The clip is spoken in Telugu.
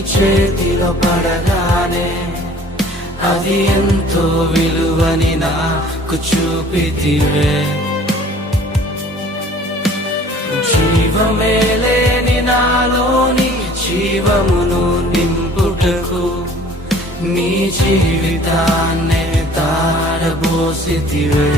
చేతిలో పడగానే అది ఎంతో విలువని నాకు చూపితివే. జీవమే లేని నాలోని జీవమును నింపుటకు నీ జీవితాన్నే తారబోసితివే.